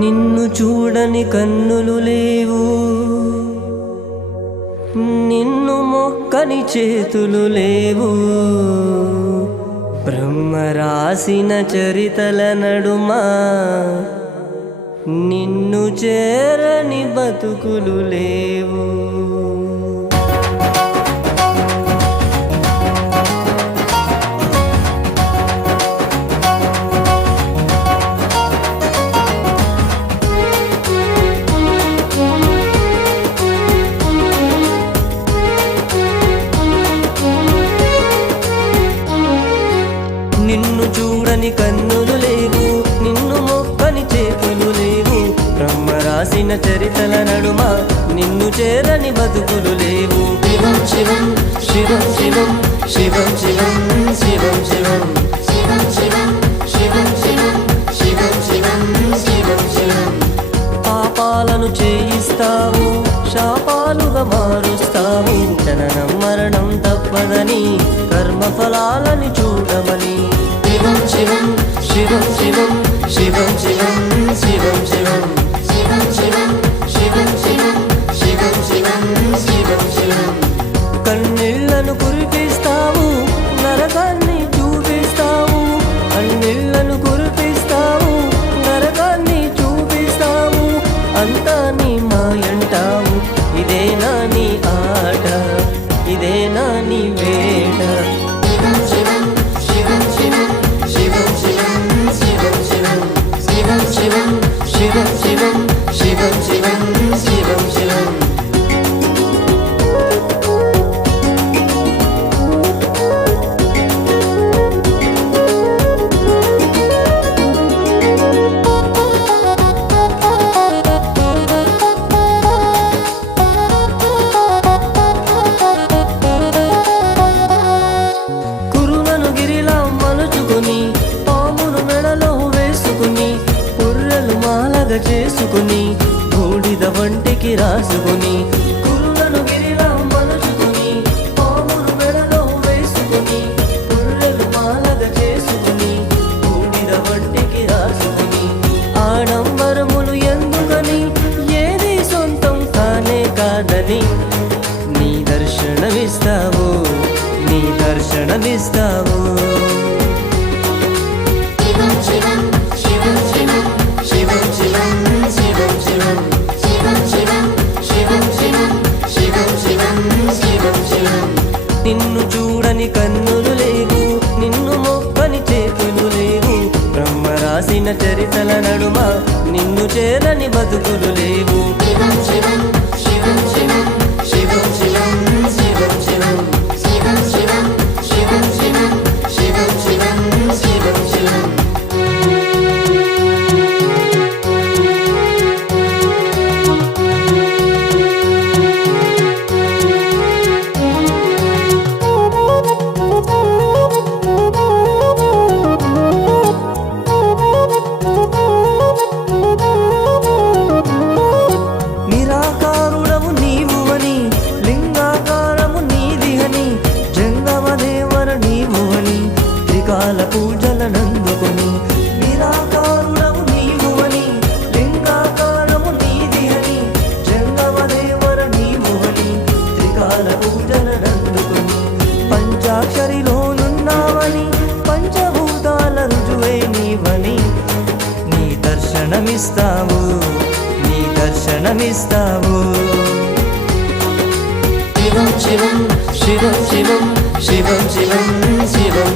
నిన్ను చూడని కన్నులు లేవు, నిన్ను మొక్కని చేతులు లేవు. బ్రహ్మ రాసిన చరితల నడుమా నిన్ను చేరని బతుకులు లేవు. నిన్ను చూడని కన్నులు లేవు, నిన్ను మొక్కని చేతులు లేవు. బ్రహ్మ రాసిన చరితల నడుమ నిన్ను చేరని బతుకులు లేవు. శివం శివం శివం శివం శివం శివం శివం శివం శివం శివం శివం శివం శివం శివం శివం. పాపాలను చేయిస్తావు, శాపాలుగా మారుస్తావు. జననం మరణం తప్పదని, కర్మఫలాలని చూడమని. శివం శివం శివం శివం శివం శివం శివం శివం శివం శివం శివం శివం శివం శివం శివం. కన్నీళ్లను కురిపిస్తావు, నరకాన్ని చూపిస్తావు. కన్నీళ్లను కురిపిస్తావు, నరకాన్ని చూపిస్తావు. అంతా నీ మాయంటావు. ఇదేనా నీ ఆట, ఇదేనా నీ వేట. శివం శివం శివం శివం శివం శివం శివం శివం శివం శివం శివం శివం శివం శివం శివం. కురులను గిరిలా మలుచుకొని, పామును మెడలో వేసుకుని, పుర్రెలు మాలగా చేసుకుని, బూడిద వంటికి రాసుకుని. కురులను గిరిలా మలుచుకొని, పామును మెడలో వేసుకుని, పుర్రెలు మాలగా చేసుకుని, బూడిద వంటికి రాసుకుని. ఆడంబరములు ఎందుకని, ఏది సొంతం కానే కాదని. నీ దర్శనమిస్తావు, నీ దర్శనమిస్తావు. శివం శివం శివం శివం శివం శివం శివం శివం శివం శివం శివం శివం శివం శివం శివం. నిన్ను చూడని కన్నులు లేవు, నిన్ను మొక్కని చేతులు లేవు. బ్రహ్మ రాసిన చరితల నడుమ నిన్ను చేరని బతుకులు లేవు. శివం శివం శివం శివం శివం శివం శివం శివం శివం శివం శివం శివం శివం శివం శివం. నిరాకారుడము నీవు అని, లింగాకారము నీది అని, జంగమ దేవర నీవు అని, త్రికాల పూజలనందుకొని. నిరాకారుడము నీవు అని, లింగాకారము నీది అని, జంగమ దేవర నీవు అని, త్రికాల పూజలనందుకొని. పంచాక్షరిలోనున్నావని, పంచభూతాల రుజువే నీవని. నీ దర్శనమిస్తావు, నీ దర్శనమిస్తావు. శివం శివం శివం శివం శివం శివం శివం